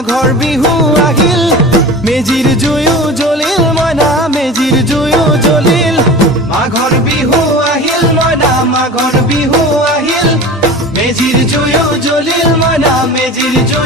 মাঘৰ বিহু আহিল মেজিৰ জুয়ো জ্বলিল মইনা মেজিৰ জুয়ো জ্বলিল মাঘৰ বিহু আহিল মইনা মাঘৰ বিহু আহিল মেজিৰ জুয়ো জ্বলিল মইনা মেজিৰ জুয়ো